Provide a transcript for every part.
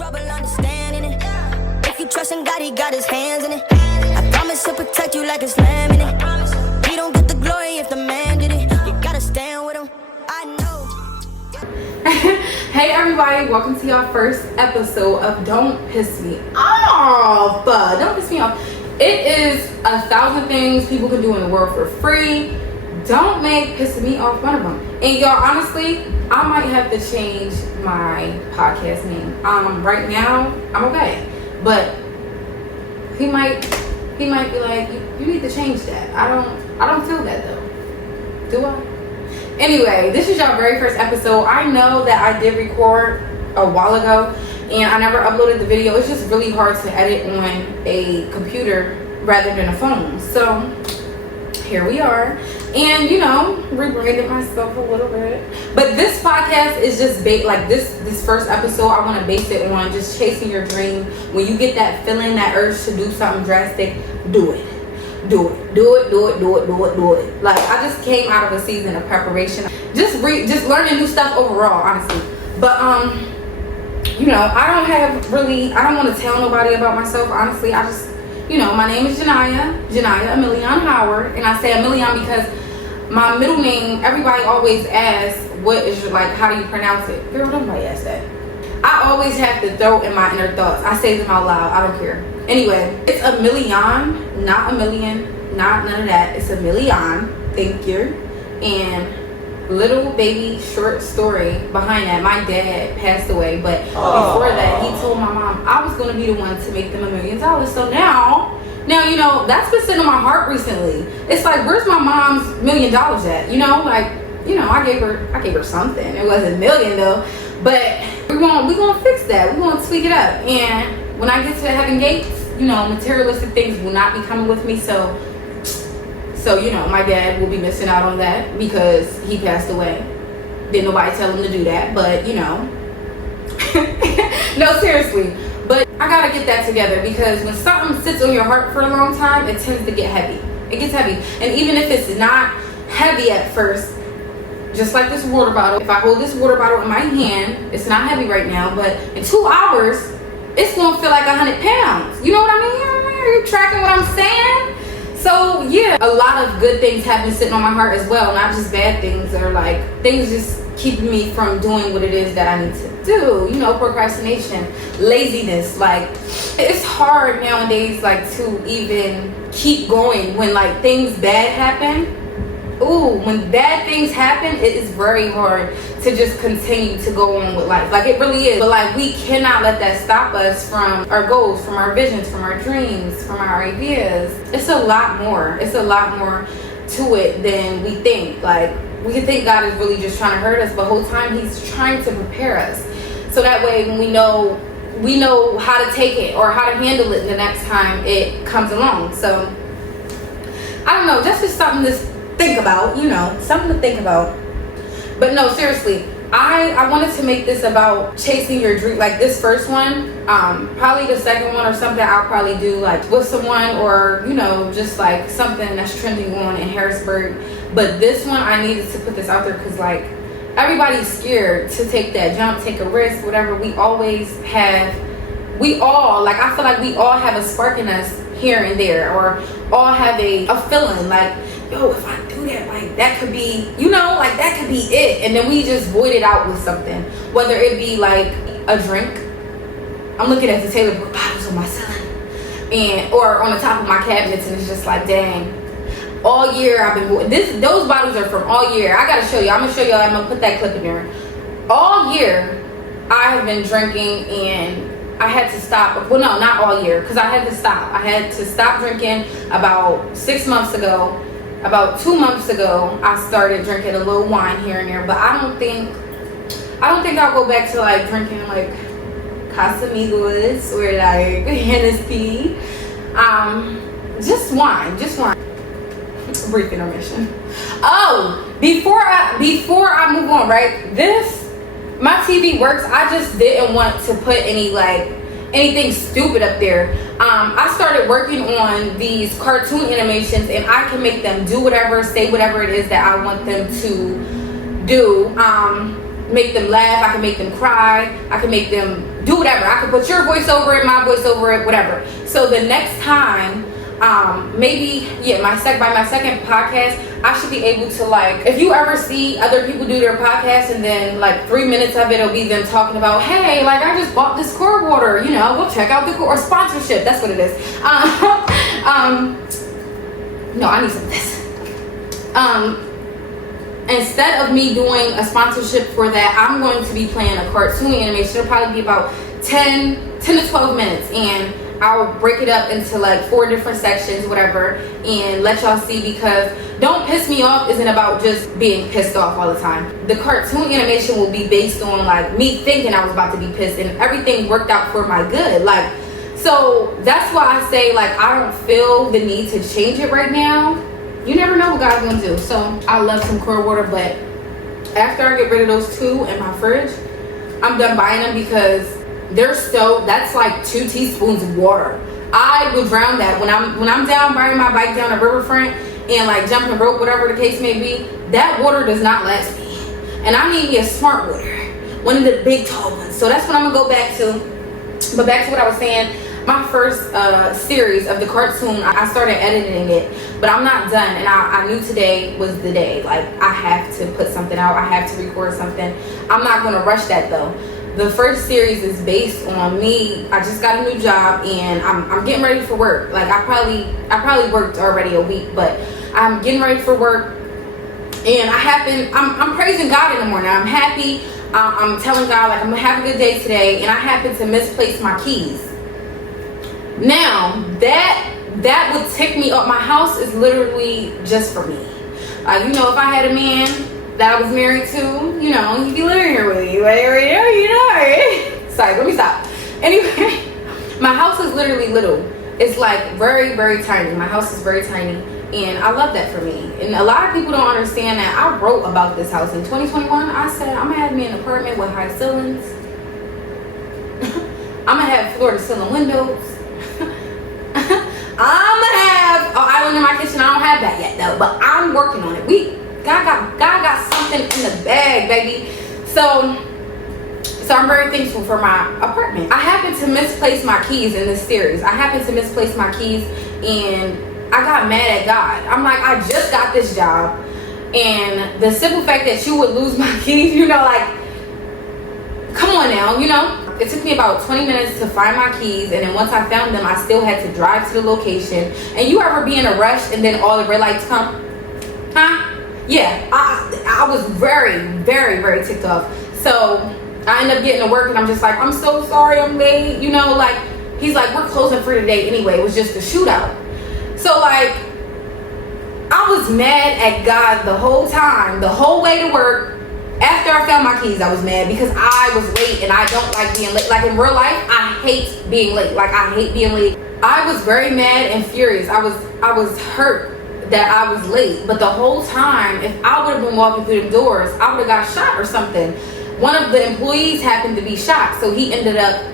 trouble understanding it. If you trust in God, he got his hands in it. I promise he'll protect you like it's lamb in it. He don't get the glory if the man did it. You gotta stand with him, I know. Hey everybody, welcome to your first episode of Don't Piss Me Off. Don't piss me off. It is 1,000 things people can do in the world for free. Don't make pissing me off one of them. And y'all, honestly, I might have to change my podcast name. Right now, I'm okay, but he might be like, you need to change that. I don't feel that though. Do I? Anyway, this is your very first episode. I know that I did record a while ago and I never uploaded the video. It's just really hard to edit on a computer rather than a phone. So here we are. And rebranded myself a little bit. But this podcast is just like this first episode, I want to base it on just chasing your dream. When you get that feeling, that urge to do something drastic, do it. Do it. Like, I just came out of a season of preparation. Just learning new stuff overall, honestly. But I don't want to tell nobody about myself, honestly. I just, my name is Janiyah Emilion Howard, and I say Emilion because my middle name, everybody always asks, what is your, like, how do you pronounce it? Girl, nobody asks that. I always have to throw in my inner thoughts. I say them out loud. I don't care. Anyway, it's a million, not a million, not none of that. It's a million. Thank you. And little baby short story behind that. My dad passed away, but before that, he told my mom I was going to be the one to make them $1 million. So now, that's been sitting on my heart recently. It's like, where's my mom's $1 million at? I gave her something. It wasn't $1 million though, but we gonna fix that. We're gonna tweak it up. And when I get to the heaven gates, materialistic things will not be coming with me. So my dad will be missing out on that because he passed away. Didn't nobody tell him to do that, but no, seriously. But I gotta get that together because when something sits on your heart for a long time, it tends to get heavy. It gets heavy. And even if it's not heavy at first, just like this water bottle, if I hold this water bottle in my hand, it's not heavy right now, but in 2 hours, it's gonna feel like 100 pounds. You know what I mean? Are you tracking what I'm saying? So yeah, a lot of good things have been sitting on my heart as well, not just bad things, or like things just keeping me from doing what it is that I need to do. Procrastination, laziness. Like, it's hard nowadays, like, to even keep going when like things bad happen. When bad things happen, it is very hard to just continue to go on with life. Like, it really is. But like, we cannot let that stop us from our goals, from our visions, from our dreams, from our ideas. It's a lot more. It's a lot more to it than we think. Like, we can think God is really just trying to hurt us, but the whole time he's trying to prepare us. So that way, when we know how to take it or how to handle it the next time it comes along. So I don't know, that's just something to think about, something to think about. But no, seriously, I wanted to make this about chasing your dream. Like, this first one, probably the second one or something I'll probably do like with someone, or just like something that's trending on in Harrisburg. But this one, I needed to put this out there because like everybody's scared to take that jump, take a risk, whatever. I feel like we all have a spark in us here and there, or all have a feeling like, yo, if I do that, like, that could be, that could be it. And then we just void it out with something. Whether it be like a drink. I'm looking at the Taylor Brook bottles on my ceiling, or on the top of my cabinets, and it's just like, dang. All year I've been those bottles are from all year. I gotta show you. I'm gonna show y'all. I'm gonna put that clip in there. All year I have been drinking, and I had to stop. Well, no, not all year, because I had to stop. I had to stop drinking about 6 months ago. About 2 months ago, I started drinking a little wine here and there. But I don't think I'll go back to like drinking like Casamigos or like Hennessy. Just wine. Brief intermission. Before I move on, right? My TV works. I just didn't want to put anything stupid up there. I started working on these cartoon animations, and I can make them do whatever, say whatever it is that I want them to do. make them laugh, I can make them cry, I can make them do whatever. I can put your voice over it, my voice over it, whatever. So the next time, maybe, yeah, my second podcast, I should be able to, like, if you ever see other people do their podcast and then like 3 minutes of it will be them talking about, hey, like, I just bought this core water, you know, go check out the core, or sponsorship, that's what it is. No, I need some of this. Instead of me doing a sponsorship for that, I'm going to be playing a cartoon animation. It'll probably be about 10 to 12 minutes, and I'll break it up into like 4 different sections, whatever, and let y'all see, because Don't Piss Me Off isn't about just being pissed off all the time. The cartoon animation will be based on like me thinking I was about to be pissed, and everything worked out for my good. Like, so that's why I say, like, I don't feel the need to change it right now. You never know what God's gonna do. So I love some core water, but after I get rid of those 2 in my fridge, I'm done buying them, because they're so, that's like 2 teaspoons of water. I would drown that when I'm down riding my bike down a riverfront and like jumping rope, whatever the case may be. That water does not last me, and I need me a smart water, one of the big tall ones. So that's what I'm gonna go back to. But back to what I was saying. My first series of the cartoon, I started editing it, but I'm not done, and I knew today was the day. Like, I have to put something out, I have to record something. I'm not going to rush that though. The first series is based on me. I just got a new job, and I'm getting ready for work. Like, I probably worked already a week, but I'm getting ready for work, and I'm praising God in the morning. I'm happy. I'm telling God, like, I'm gonna have a good day today, and I happen to misplace my keys. Now, that would tick me up. My house is literally just for me. You know, if I had a man that I was married to, you know, he'd be living here with you. You know. Sorry, let me stop. Anyway, my house is literally little. It's like very, very tiny. My house is very tiny, and I love that for me. And a lot of people don't understand that. I wrote about this house in 2021. I said, I'm gonna have me an apartment with high ceilings. I'm gonna have floor to ceiling windows. I'm gonna have an island in my kitchen. I don't have that yet though, but I'm working on it. God got something in the bag, baby. So I'm very thankful for my apartment. I happened to misplace my keys in this series. I happened to misplace my keys, and I got mad at God. I'm like, I just got this job, and the simple fact that you would lose my keys, you know, like, come on now, you know. It took me about 20 minutes to find my keys, and then once I found them, I still had to drive to the location. And you ever be in a rush and then all the red lights come? Huh? Yeah, I was very, very, very ticked off. So I ended up getting to work, and I'm just like, I'm so sorry I'm late. You know, like, he's like, we're closing for today anyway. It was just a shootout. So, like, I was mad at God the whole time, the whole way to work. After I found my keys, I was mad because I was late, and I don't like being late. Like, in real life, I hate being late. Like, I hate being late. I was very mad and furious. I was hurt that I was late. But the whole time, if I would have been walking through the doors, I would have got shot or something. One of the employees happened to be shot, so he ended up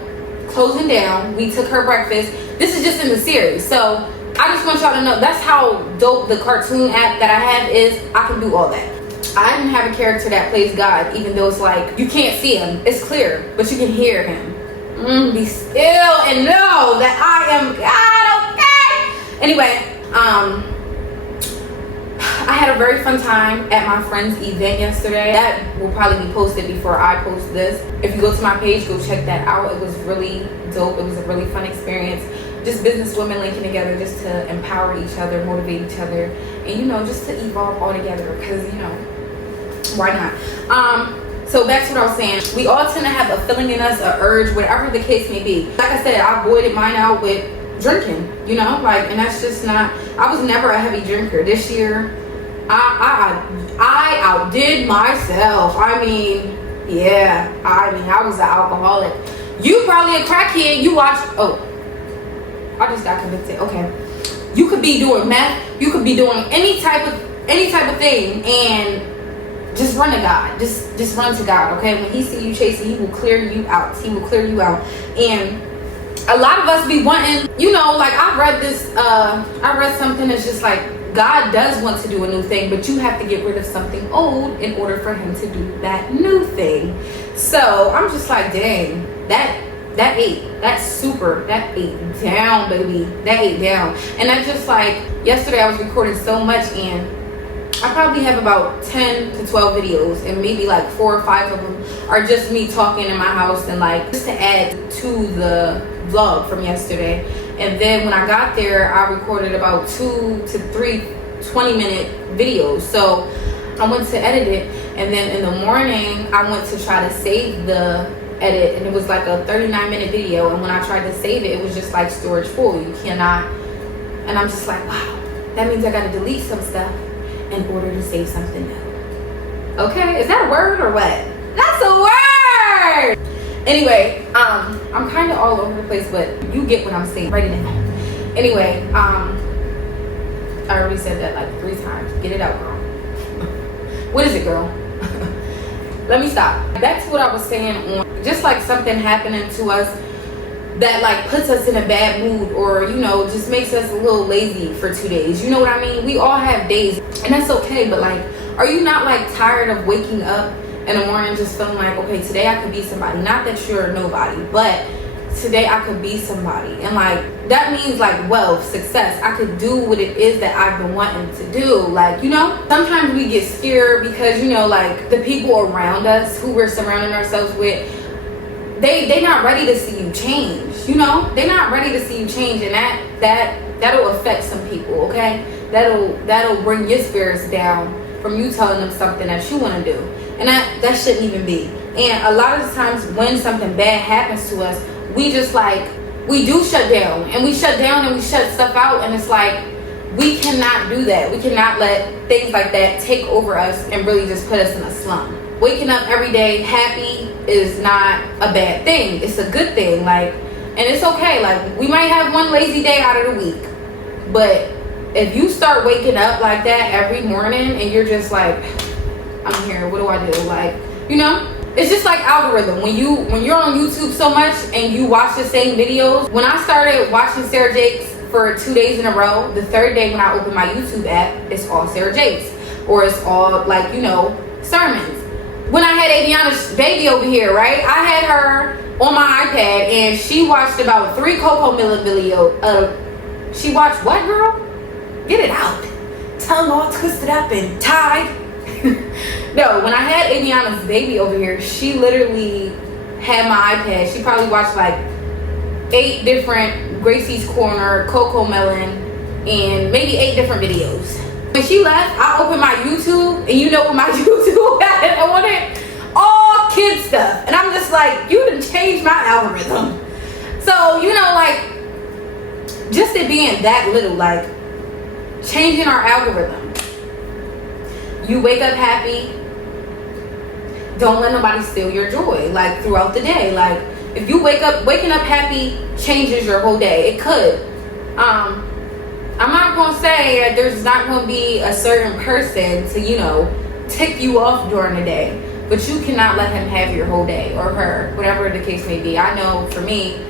closing down. We took her breakfast. This is just in the series. So I just want y'all to know, that's how dope the cartoon app that I have is. I can do all that. I didn't have a character that plays God, even though it's like, you can't see him. It's clear, but you can hear him. Be still and know that I am God, okay? Anyway, I had a very fun time at my friend's event yesterday. That will probably be posted before I post this. If you go to my page, go check that out. It was really dope. It was a really fun experience. Just business women linking together just to empower each other, motivate each other, and, you know, just to evolve all together, because, you know, why not? So back to what I was saying. We all tend to have a feeling in us, an urge, whatever the case may be. Like I said, I voided mine out with drinking, you know, like, and that's just not, I was never a heavy drinker. This year, I outdid myself. I mean, yeah, I was an alcoholic. You probably a crackhead. You watch, oh, I just got convicted. Okay. You could be doing meth. You could be doing any type of thing, and just run to God. Just run to God, okay? When he see you chasing, he will clear you out. He will clear you out. And a lot of us be wanting, you know, like, I read something that's just like, God does want to do a new thing, but you have to get rid of something old in order for him to do that new thing. So I'm just like, dang, that ate down, baby. That ate down. And I just like, yesterday I was recording so much, and I probably have about 10 to 12 videos, and maybe like 4 or 5 of them are just me talking in my house, and like just to add to the vlog from yesterday. And then when I got there, I recorded about 2 to 3 20-minute videos. So I went to edit it, and then in the morning I went to try to save the edit, and it was like a 39-minute video, and when I tried to save it, it was just like storage full. You cannot. And I'm just like, wow, that means I gotta delete some stuff in order to save something new. Okay, is that a word or what? That's a word. Anyway, I'm kind of all over the place, but you get what I'm saying. Write it down. Anyway, I already said that like 3 times. Get it out, girl. What is it, girl? Let me stop. Back to what I was saying on just like something happening to us that like puts us in a bad mood, or you know, just makes us a little lazy for 2 days. You know what I mean? We all have days, and that's okay. But like, are you not like tired of waking up in the morning just feeling like, okay, today I could be somebody? Not that you're nobody, but today I could be somebody. And like, that means like wealth, success. I could do what it is that I've been wanting to do. Like, you know, sometimes we get scared because, you know, like the people around us who we're surrounding ourselves with, they not ready to see you change. You know, they're not ready to see you change, and that'll affect some people. Okay, that'll bring your spirits down from you telling them something that you want to do, and that shouldn't even be. And a lot of the times when something bad happens to us, we just like, we do shut down, and we shut down and we shut stuff out, and it's like, we cannot do that. We cannot let things like that take over us and really just put us in a slump. Waking up every day happy is not a bad thing. It's a good thing. Like, and it's okay. Like, we might have one lazy day out of the week, but if you start waking up like that every morning and you're just like, I'm here, what do I do? Like, you know, it's just like algorithm. When you're on YouTube so much and you watch the same videos. When I started watching Sarah Jakes for 2 days in a row, the third day when I opened my YouTube app, it's all Sarah Jakes, or it's all like, you know, sermons. When I had Aviana's baby over here, right? I had her on my iPad, and she watched about 3 Coco Melon videos. She watched what, girl? Get it out. Tongue all twisted up and tied. No, when I had Aviana's baby over here, she literally had my iPad. She probably watched like 8 different Gracie's Corner, Coco Melon, and maybe 8 different videos. When she left, I opened my YouTube, and you know what my YouTube had on it? All kid stuff. And I'm just like, you done changed my algorithm. So, you know, like, just it being that little, like, changing our algorithm. You wake up happy. Don't let nobody steal your joy, like, throughout the day. Like, if you waking up happy changes your whole day. It could. I'm not going to say that there's not going to be a certain person to, you know, tick you off during the day, but you cannot let him have your whole day, or her, whatever the case may be. I know for me,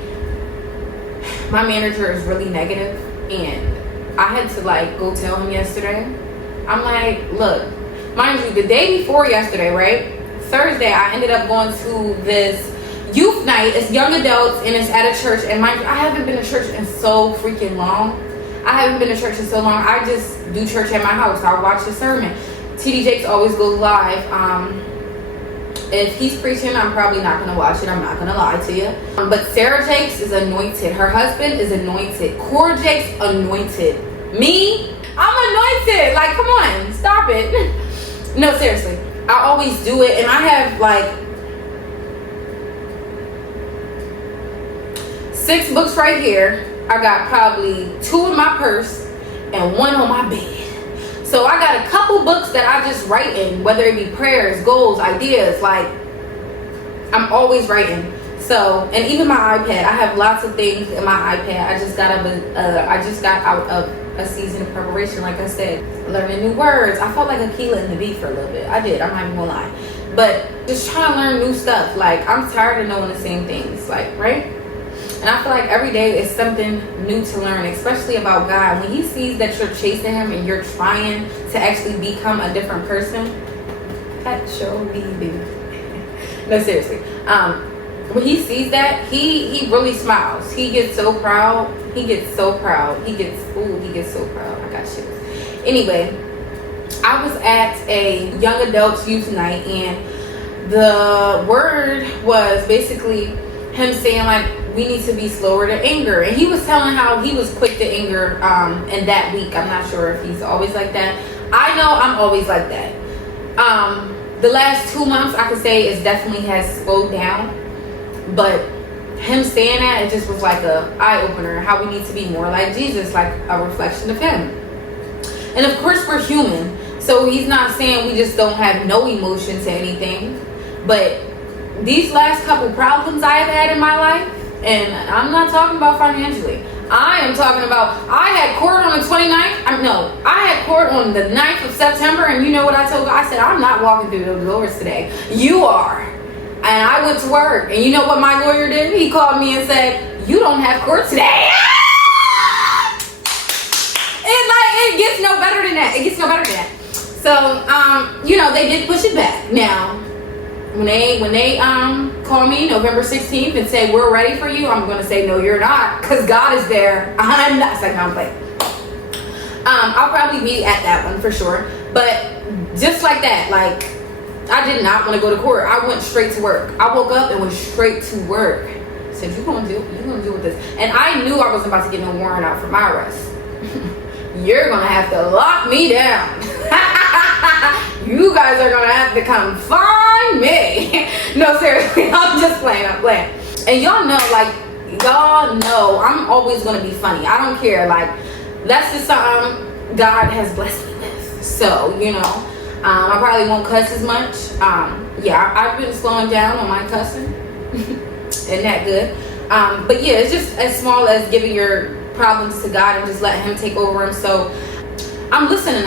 my manager is really negative, and I had to like go tell him yesterday. I'm like, look, mind you, the day before yesterday, right? Thursday, I ended up going to this youth night. It's young adults, and it's at a church, and mind you, I haven't been to church in so freaking long. I haven't been to church in so long. I just do church at my house. I watch the sermon. TD Jakes always goes live. If he's preaching, I'm probably not going to watch it. I'm not going to lie to you. But Sarah Jakes is anointed. Her husband is anointed. Cora Jakes, anointed. Me, I'm anointed. Like, come on. Stop it. No, seriously. I always do it. And I have, like, 6 books right here. I got probably 2 in my purse and 1 on my bed. So I got a couple books that I just write in, whether it be prayers, goals, ideas. Like, I'm always writing. So, and even my iPad, I have lots of things in my iPad. I just got out of a season of preparation, like I said, learning new words. I felt like Akila and the Bee for a little bit. I did. I'm not even gonna lie. But just trying to learn new stuff. Like, I'm tired of knowing the same things. Like, right? And And I feel like every day is something new to learn, especially about God. When he sees that you're chasing him and you're trying to actually become a different person, that show me, baby. No, seriously. When he sees that, he really smiles. He gets so proud. He gets so proud. He gets so proud. I got shit. Anyway, I was at a young adults youth night, and the word was basically him saying like we need to be slower to anger, and he was telling how he was quick to anger in that week. I'm not sure if he's always like that. I know I'm always like that. The last 2 months I could say it definitely has slowed down, but him saying that, it just was like a eye-opener how we need to be more like Jesus, like a reflection of him. And of course we're human, so he's not saying we just don't have no emotion to anything. But these last couple problems I have had in my life, and I'm not talking about financially, I am talking about, I had court on the 29th. I had court on the 9th of September, and you know what I told God? I said, I'm not walking through those doors today. You are. And I went to work, and you know what my lawyer did? He called me and said, you don't have court today. It gets no better than that. It gets no better than that. So, they did push it back. Now, when they call me November 16th and say we're ready for you, I'm gonna say no, you're not, because God is there. I'm not. It's like I'm playing. I'll probably be at that one for sure. But just like that, like I did not want to go to court. I went straight to work. I woke up and went straight to work. I said, you're gonna deal with this. And I knew I wasn't about to get no warrant out for my arrest. You're gonna have to lock me down. You guys are gonna have to come find me. No, seriously, I'm just playing. And y'all know I'm always gonna be funny. I don't care. Like, that's just something God has blessed me with. So, I probably won't cuss as much. I've been slowing down on my cussing. Isn't that good? But yeah, it's just as small as giving your problems to God and just letting him take over them. So I'm listening.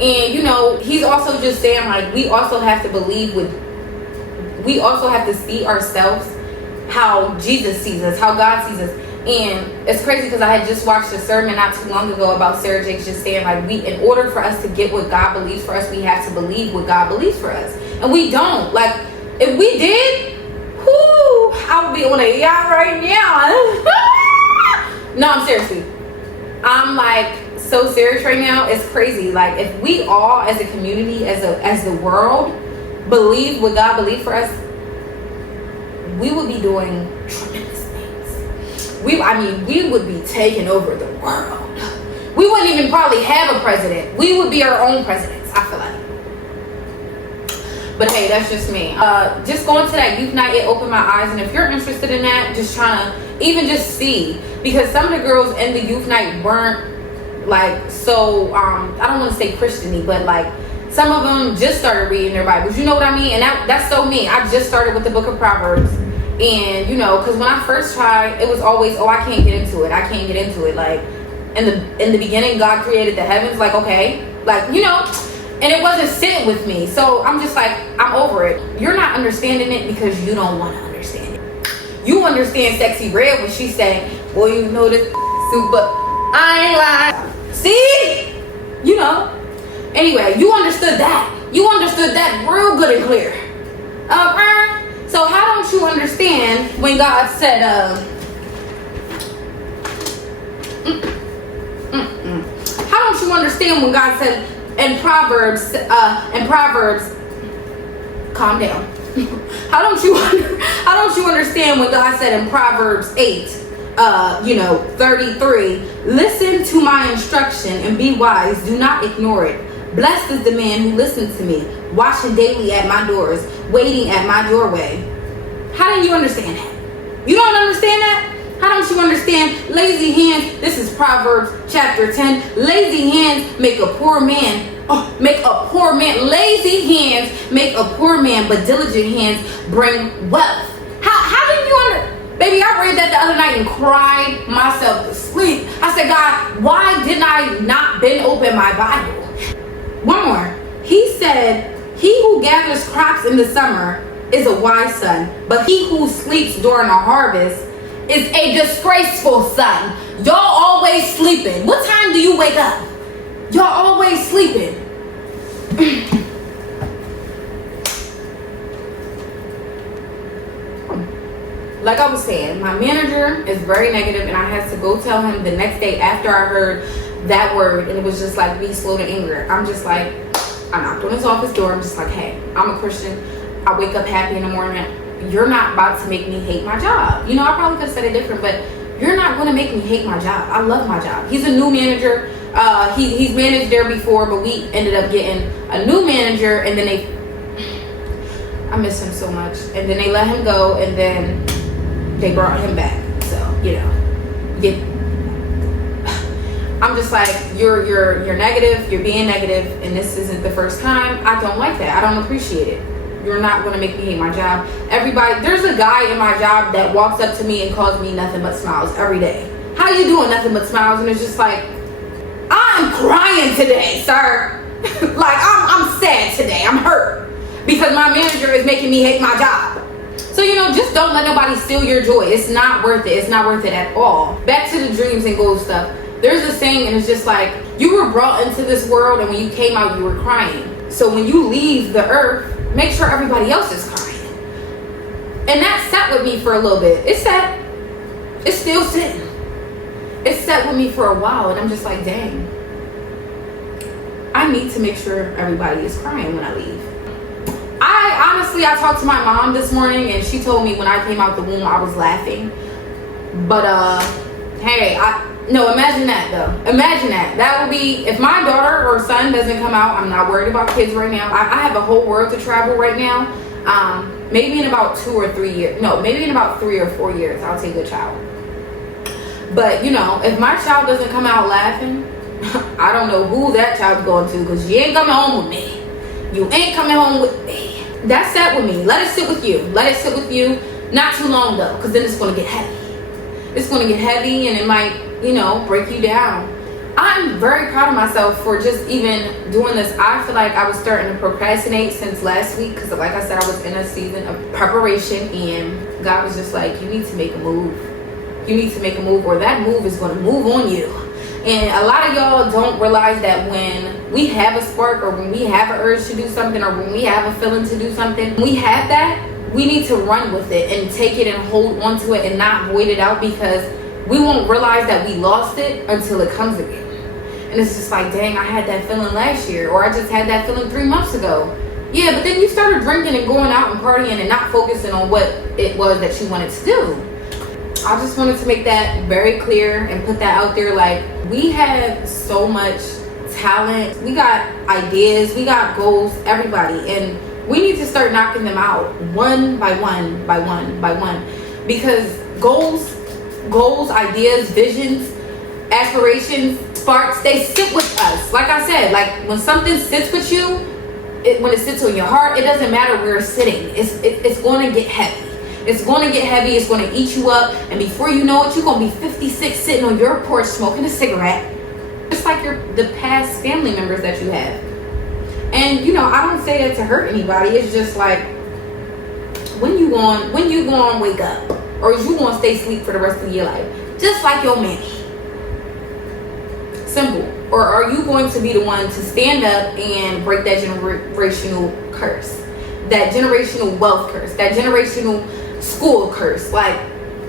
And he's also just saying like we also have to see ourselves how Jesus sees us, how God sees us. And it's crazy because I had just watched a sermon not too long ago about Sarah Jakes just saying like in order for us to get what God believes for us, we have to believe what God believes for us. And we don't. Like, if we did, I would be on a yacht right now. No, I'm seriously. I'm like so serious right now. It's crazy. Like, if we all as a community, as the world, believe what God believed for us, we would be doing tremendous things. We would be taking over the world. We wouldn't even probably have a president. We would be our own presidents, I feel like. But hey, that's just me. Just going to that youth night, it opened my eyes. And if you're interested in that, just trying to even just see. Because some of the girls in the youth night weren't like so, I don't want to say Christian-y, but like some of them just started reading their Bibles. You know what I mean? And that's so me. I just started with the book of Proverbs. And, because when I first tried, it was always, I can't get into it. Like, in the beginning, God created the heavens. Like, okay. Like, and it wasn't sitting with me. So I'm just like, I'm over it. You're not understanding it because you don't want to understand it. You understand Sexy Red when she said, boy, you know this super, I ain't lying. See? Anyway, you understood that. You understood that real good and clear. So how don't you understand when God said, how don't you understand when God said in Proverbs, calm down. How don't you understand when God said in Proverbs 8, 33, listen to my instruction and be wise, do not ignore it. Blessed is the man who listens to me, watching daily at my doors, waiting at my doorway. How do you understand that? You don't understand that? How don't you understand lazy hands? This is Proverbs chapter 10. Lazy hands make a poor man. Lazy hands make a poor man, but diligent hands bring wealth. How did you understand? Baby, I read that the other night and cried myself to sleep. I said, God, why didn't I not been open my Bible? One more. He said, he who gathers crops in the summer is a wise son, but he who sleeps during a harvest is a disgraceful, son. Y'all always sleeping. What time do you wake up? Y'all always sleeping. Like I was saying, my manager is very negative, and I had to go tell him the next day after I heard that word, and it was just like be slow to anger. I'm just like, I knocked on his office door. I'm just like, hey, I'm a Christian. I wake up happy in the morning. You're not about to make me hate my job. You know, I probably could have said it different, but you're not going to make me hate my job. I love my job. He's a new manager. He's managed there before, but we ended up getting a new manager, and then I miss him so much. And then they let him go, and then they brought him back. So, you know, I'm just like, you're negative, you're being negative, and this isn't the first time. I don't like that. I don't appreciate it. You're not going to make me hate my job. Everybody, there's a guy in my job that walks up to me and calls me nothing but smiles every day. How you doing? Nothing but smiles. And it's just like, I'm crying today, sir. Like, I'm sad today. I'm hurt because my manager is making me hate my job. So, you know, just don't let nobody steal your joy. It's not worth it. It's not worth it at all. Back to the dreams and goals stuff. There's a saying, and it's just like, you were brought into this world, and when you came out, you were crying. So when you leave the earth, make sure everybody else is crying. And that sat with me for a little bit. It sat. It's still sitting. It sat with me for a while, and I'm just like, dang. I need to make sure everybody is crying when I leave. I talked to my mom this morning, and she told me when I came out the womb, I was laughing. But, hey, no, imagine that, though. Imagine that. That would be, if my daughter or son doesn't come out, I'm not worried about kids right now. I have a whole world to travel right now. Maybe in about 2 or 3 years. No, maybe in about 3 or 4 years, I'll take a child. But, you know, if my child doesn't come out laughing, I don't know who that child's going to, because you ain't coming home with me. You ain't coming home with me. That sat with me. Let it sit with you. Let it sit with you. Not too long, though, because then it's going to get heavy. It's going to get heavy, and it might, you know, break you down. I'm very proud of myself for just even doing this. I feel like I was starting to procrastinate since last week, because like I said, I was in a season of preparation, and God was just like, you need to make a move. You need to make a move, or that move is going to move on you. And a lot of y'all don't realize that when we have a spark, or when we have an urge to do something, or when we have a feeling to do something, we have that, we need to run with it and take it and hold on to it and not void it out, because we won't realize that we lost it until it comes again. And it's just like, dang, I had that feeling last year, or I just had that feeling 3 months ago. Yeah, but then you started drinking and going out and partying and not focusing on what it was that you wanted to do. I just wanted to make that very clear and put that out there. Like, we have so much talent. We got ideas. We got goals, everybody. And we need to start knocking them out one by one, by one, by one. Because goals, ideas, visions, aspirations, sparks, they sit with us. Like I said, like when something sits with you, when it sits on your heart, it doesn't matter where it's sitting. It's going to get heavy. It's going to get heavy. It's going to eat you up. And before you know it, you're going to be 56 sitting on your porch smoking a cigarette. Just like the past family members that you have. And, you know, I don't say that to hurt anybody. It's just like, when you going to wake up? Or is you going to stay asleep for the rest of your life? Just like your mammy. Simple. Or are you going to be the one to stand up and break that generational curse? That generational wealth curse? That generational school curse? Like,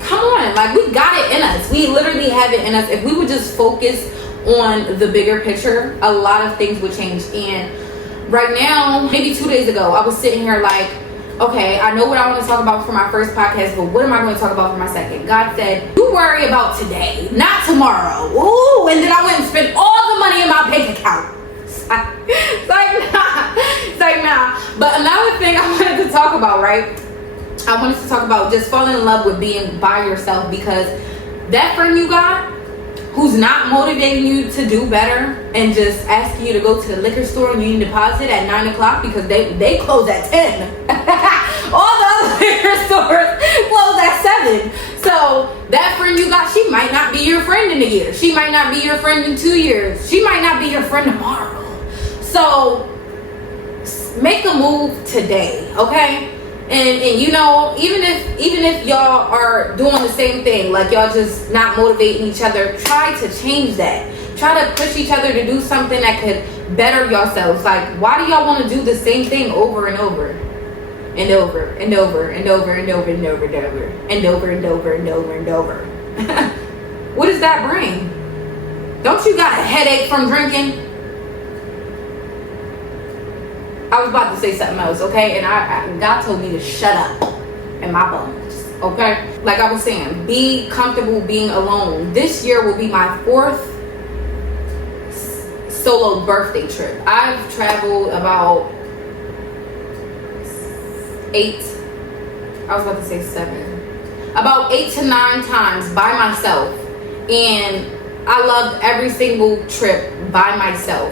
come on. Like, we got it in us. We literally have it in us. If we would just focus on the bigger picture, a lot of things would change. And right now, maybe 2 days ago, I was sitting here like, okay, I know what I want to talk about for my first podcast, but what am I going to talk about for my second? God said, you worry about today, not tomorrow. Ooh, and then I went and spent all the money in my bank account. It's like, nah. But another thing I wanted to talk about, right? I wanted to talk about just falling in love with being by yourself, because that friend you got who's not motivating you to do better and just asking you to go to the liquor store and you need to deposit at 9 o'clock because they close at 10. All the other liquor stores close at 7. So that friend you got, she might not be your friend in a year. She might not be your friend in 2 years. She might not be your friend tomorrow. So make a move today, okay? And you know, even if y'all are doing the same thing, like y'all just not motivating each other, try to change that. Try to push each other to do something that could better yourselves. Like, why do y'all want to do the same thing over and over? And over and over and over and over and over and over and over and over and over and over. What does that bring? Don't you got a headache from drinking? I was about to say something else, okay? And God told me to shut up in my bones, okay? Like I was saying, be comfortable being alone. This year will be my 4th solo birthday trip. I've traveled about 8, I was about to say 7, about 8 to 9 times by myself, and I loved every single trip by myself.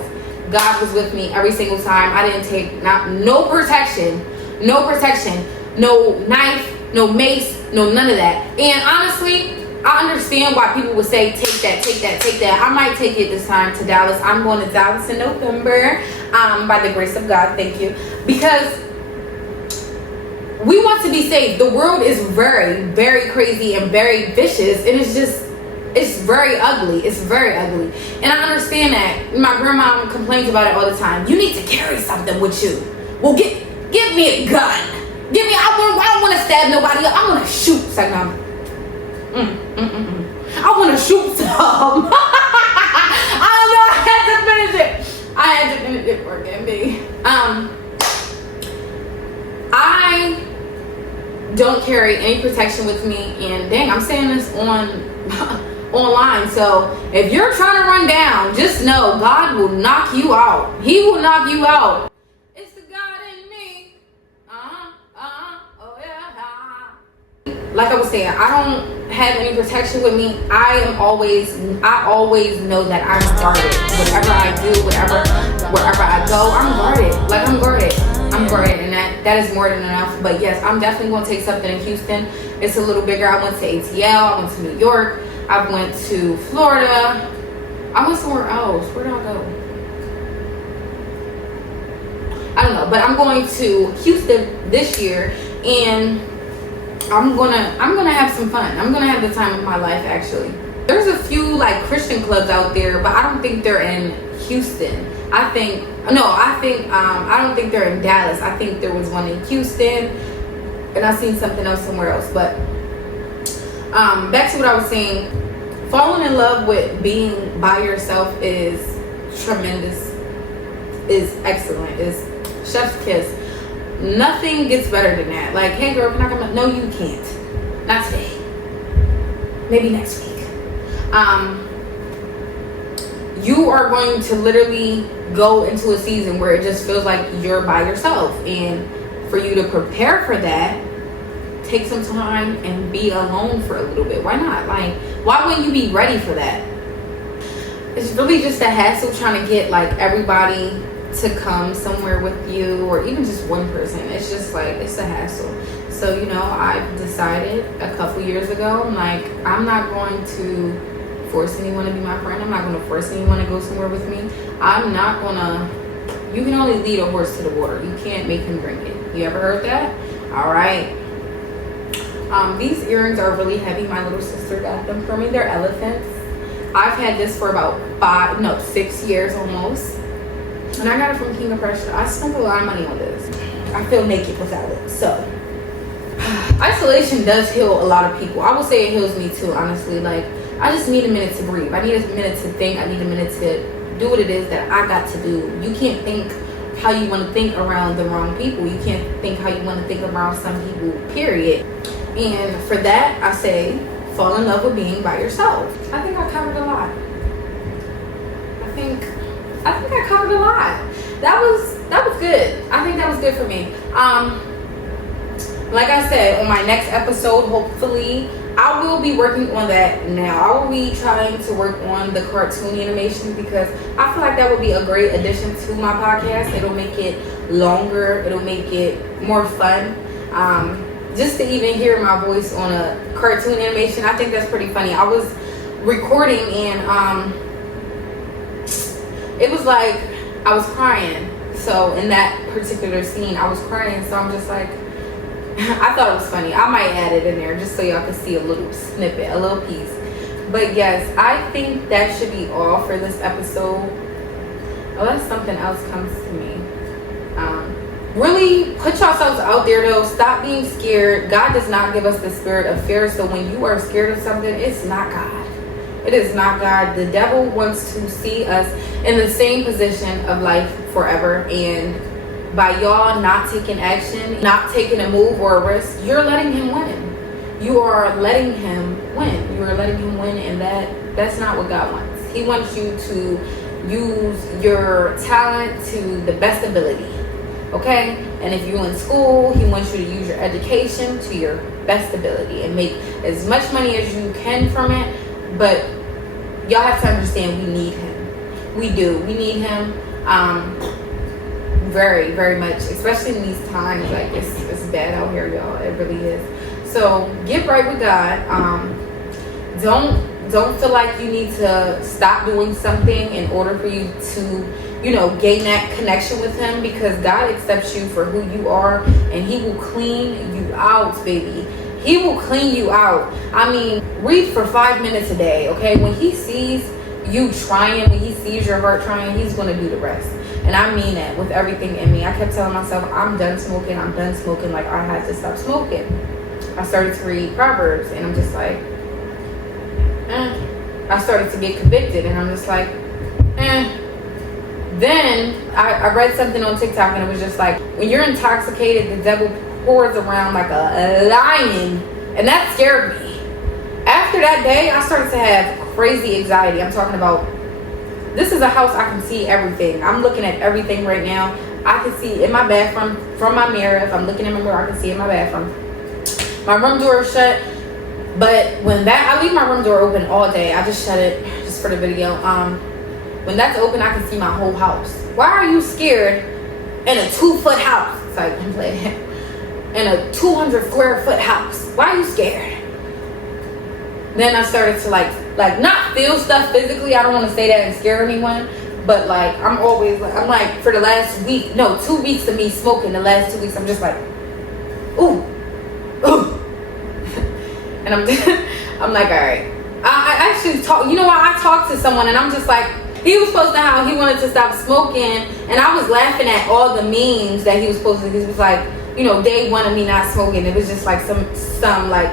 God was with me every single time. I didn't take no protection, no knife, no mace, no none of that. And honestly, I understand why people would say take that. I might take it this time to Dallas. I'm going to Dallas in November, by the grace of God. Thank you. Because we want to be safe. The world is very, very crazy and very vicious, and it's very ugly. It's very ugly. And I understand that. My grandma complains about it all the time. You need to carry something with you. Well, give me a gun. I don't want to stab nobody up. I want to shoot. It's like, no. I want to shoot some. I don't know. I had to finish it. Forgive me. I don't carry any protection with me, and dang, I'm saying this online. So if you're trying to run down, just know God will knock you out. He will knock you out. It's the God in me. Oh yeah. Like I was saying, I don't have any protection with me. I always know that I'm guarded. Whatever I do, wherever I go, I'm guarded. Like I'm guarded, and that is more than enough. But yes, I'm definitely going to take something in Houston. It's a little bigger. I went to ATL. I went to New York. I went to Florida. I went somewhere else. Where did I go? I don't know. But I'm going to Houston this year, and I'm gonna have some fun. I'm gonna have the time of my life. Actually, there's a few like Christian clubs out there, but I don't think they're in Houston. I don't think they're in Dallas. I think there was one in Houston, and I seen something else somewhere else. But back to what I was saying, falling in love with being by yourself is tremendous, is excellent, is chef's kiss. Nothing gets better than that. Like, hey girl, can I come up? No, you can't. Not today. Maybe next week. You are going to literally go into a season where it just feels like you're by yourself, and for you to prepare for that, take some time and be alone for a little bit. Why not? Like, why wouldn't you be ready for that? It's really just a hassle trying to get like everybody to come somewhere with you, or even just one person. It's just like, it's a hassle. So, you know, I've decided a couple years ago, I'm like, I'm not going to force anyone to be my friend. I'm not going to force anyone to go somewhere with me. I'm not going to, you can only lead a horse to the water. You can't make him drink it. You ever heard that? All right. These earrings are really heavy. My little sister got them for me. They're elephants. I've had this for about 6 years almost. And I got it from King of Prussia. I spent a lot of money on this. I feel naked without it. So, isolation does heal a lot of people. I will say it heals me too, honestly. Like, I just need a minute to breathe. I need a minute to think. I need a minute to do what it is that I got to do. You can't think how you want to think around the wrong people. You can't think how you want to think around some people, period. And for that, I say, fall in love with being by yourself. I think I covered a lot. I think I covered a lot. That was good. I think that was good for me. Like I said, on my next episode, hopefully, I will be working on that now. I will be trying to work on the cartoon animation, because I feel like that would be a great addition to my podcast. It'll make it longer. It'll make it more fun. Just to even hear my voice on a cartoon animation, I think that's pretty funny. I was recording, and it was like I was crying. So in that particular scene, I was crying. So I'm just like, I thought it was funny. I might add it in there just so y'all can see a little snippet, a little piece. But yes, I think that should be all for this episode. Unless something else comes to me. Really put yourselves out there though. Stop being scared. God does not give us the spirit of fear. So when you are scared of something, it's not God. It is not God. The devil wants to see us in the same position of life forever. And by y'all not taking action, not taking a move or a risk, you're letting him win. You are letting him win. You are letting him win, and that's not what God wants. He wants you to use your talent to the best ability. Okay? And if you're in school, he wants you to use your education to your best ability and make as much money as you can from it. But y'all have to understand, we need him. We do. We need him very, very much, especially in these times. Like, it's bad out here, y'all. It really is. So get right with God. Don't feel like you need to stop doing something in order for you to, gain that connection with him, because God accepts you for who you are, and he will clean you out, baby. He will clean you out. I mean, read for 5 minutes a day, okay? When he sees you trying, when he sees your heart trying, he's going to do the rest. And I mean that with everything in me. I kept telling myself, I'm done smoking. Like, I had to stop smoking. I started to read Proverbs, and I'm just like, I started to get convicted, and I'm just like, Then I read something on TikTok, and it was just like, when you're intoxicated, the devil pours around like a lion, and that scared me. After that day, I started to have crazy anxiety. I'm talking about, this is a house I can see everything. I'm looking at everything right now. I can see in my bathroom from my mirror. If I'm looking in my mirror, I can see in my bathroom. My room door is shut. But when I leave my room door open all day. I just shut it just for the video. When that's open, I can see my whole house. Why are you scared in a 2-foot house? It's like, I'm playing. In a 200 square foot house. Why are you scared? Then I started to like not feel stuff physically. I don't want to say that and scare anyone. But like, I'm like, for the last week, 2 weeks of me smoking, the last 2 weeks, I'm just like, ooh. And I'm like, all right. I actually I talked to someone, and I'm just like, he was posting how he wanted to stop smoking, and I was laughing at all the memes that he was posting. He was like, day one of me not smoking. It was just like some like,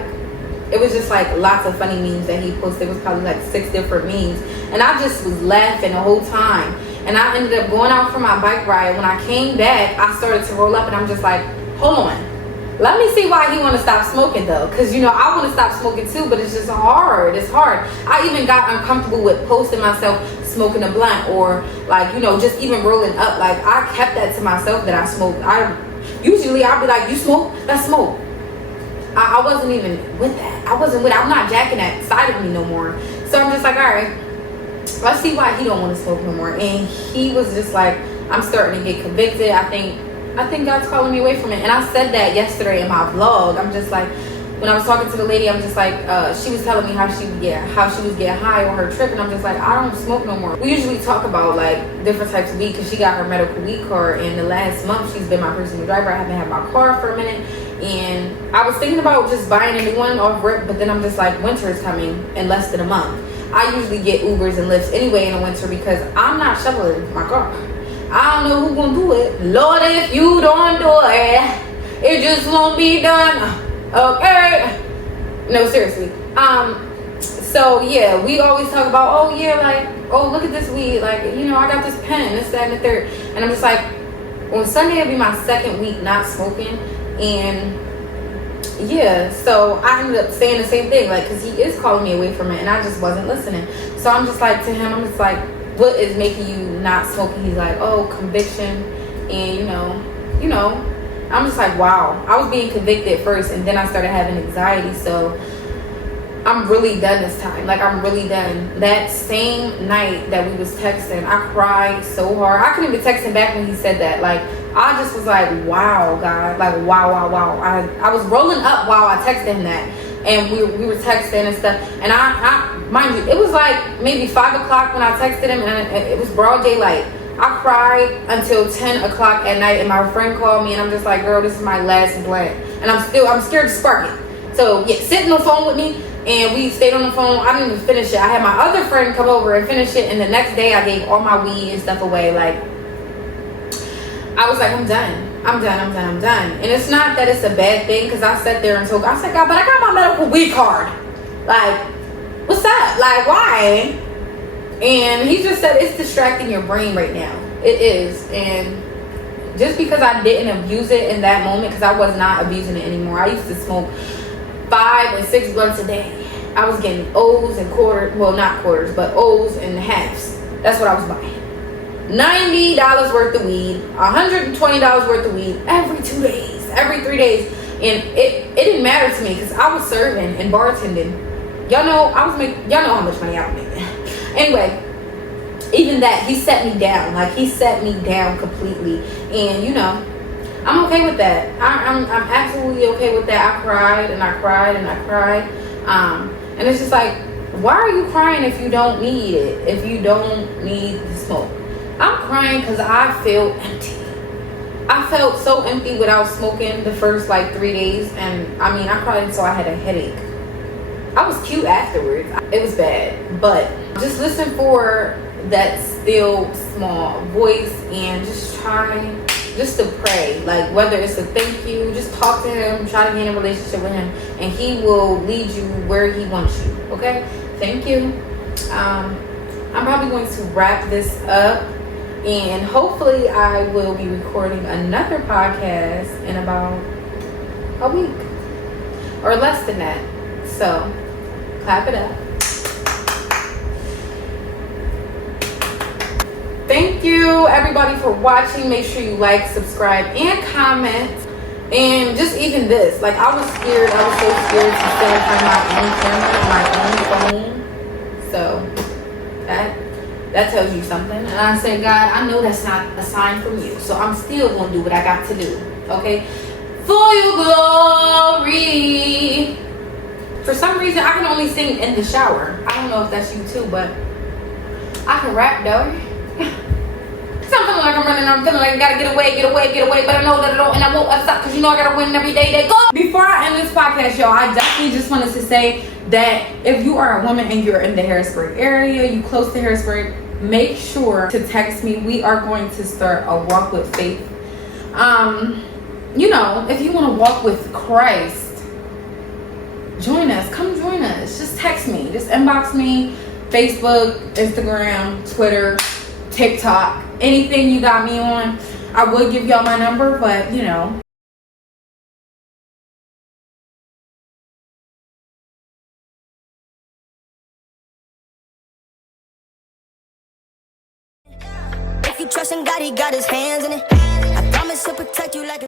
it was just like lots of funny memes that he posted. It was probably like 6 different memes, and I just was laughing the whole time. And I ended up going out for my bike ride. When I came back, I started to roll up, and I'm just like, hold on. Let me see why he want to stop smoking though, because I want to stop smoking too, but it's just hard. It's hard. I even got uncomfortable with posting myself smoking a blunt, or like just even rolling up. Like, I kept that to myself that I smoke. Usually I'll be like, you smoke? Let's smoke. I wasn't even with that. I'm not jacking that side of me no more. So I'm just like, all right, let's see why he don't want to smoke no more. And he was just like, I'm starting to get convicted. I think God's calling me away from it. And I said that yesterday in my vlog. I'm just like, when I was talking to the lady, I'm just like, she was telling me how she was getting high on her trip, and I'm just like, I don't smoke no more. We usually talk about like different types of weed, because she got her medical weed card, and the last month she's been my personal driver. I haven't had my car for a minute, and I was thinking about just buying a new one off rip, but then I'm just like, winter is coming in less than a month. I usually get Ubers and Lyfts anyway in the winter, because I'm not shoveling my car. I don't know who's gonna do it. Lord, if you don't do it, it just won't be done. Okay. No, seriously. So yeah, we always talk about, look at this weed. Like, I got this pen, this, that, and the third. And I'm just like, on Sunday it'll be my 2nd week not smoking. And yeah, so I ended up saying the same thing, like, because he is calling me away from it, and I just wasn't listening. So I'm just like, to him, I'm just like, what is making you not smoking? He's like, oh, conviction. And I'm just like, wow. I was being convicted first, and then I started having anxiety. So I'm really done this time. Like, I'm really done. That same night that we was texting, I cried so hard. I couldn't even text him back when he said that. Like, I just was like, wow, God. Like, wow. I was rolling up while I texted him that. And we were texting and stuff. And I mind you, it was like maybe 5 o'clock when I texted him, and it was broad daylight. I cried until 10 o'clock at night, and my friend called me, and I'm just like, girl, this is my last blunt. and I'm scared to spark it. So yeah, sit on the phone with me, and we stayed on the phone. I didn't even finish it. I had my other friend come over and finish it, and the next day I gave all my weed and stuff away. Like, I was like, I'm done. And it's not that it's a bad thing, because I sat there and told God, I said, God, but I got my medical weed card. Like, what's up? Like, why? And he just said, it's distracting your brain right now. It is. And just because I didn't abuse it in that moment, because I was not abusing it anymore. I used to smoke 5 and 6 blunts a day. I was getting O's and quarters, well, not quarters, but O's and halves. That's what I was buying. $90 worth of weed, $120 worth of weed every 2 days, every 3 days. And it didn't matter to me, because I was serving and bartending. Y'all know how much money I was making. Anyway, even that, he set me down. Like, he set me down completely. And, you know, I'm okay with that. I'm absolutely okay with that. I cried and I cried and I cried. And it's just like, why are you crying if you don't need it? If you don't need the smoke? I'm crying because I feel empty. I felt so empty without smoking the first like 3 days. And I mean, I cried until I had a headache. I was cute afterwards. It was bad. But just listen for that still small voice and just try just to pray. Like, whether it's a thank you, just talk to him, try to get in a relationship with him, and he will lead you where he wants you. Okay? Thank you. I'm probably going to wrap this up, and hopefully I will be recording another podcast in about a week or less than that. So clap it up. Thank you everybody for watching. Make sure you like, subscribe, and comment. And just even this, like, I was scared. I was so scared to set up my own camera, my own phone. So that tells you something. And I said, God, I know that's not a sign from you, so I'm still gonna do what I got to do. Okay, for your glory. For some reason, I can only sing in the shower. I don't know if that's you too, but I can rap though. So I'm feeling like I'm running. I'm feeling like I gotta get away. But I know that I don't, and I won't stop, because you know I gotta win every day that goes. Before I end this podcast, y'all, I definitely just wanted to say that if you are a woman and you're in the Harrisburg area, you close to Harrisburg, make sure to text me. We are going to start a walk with faith. You know, if you want to walk with Christ, join us. Come join us. Just text me. Just inbox me. Facebook, Instagram, Twitter, TikTok, anything you got me on. I would give y'all my number, but you know. If you trust in God, he got his hands in it. I promise he'll protect you like a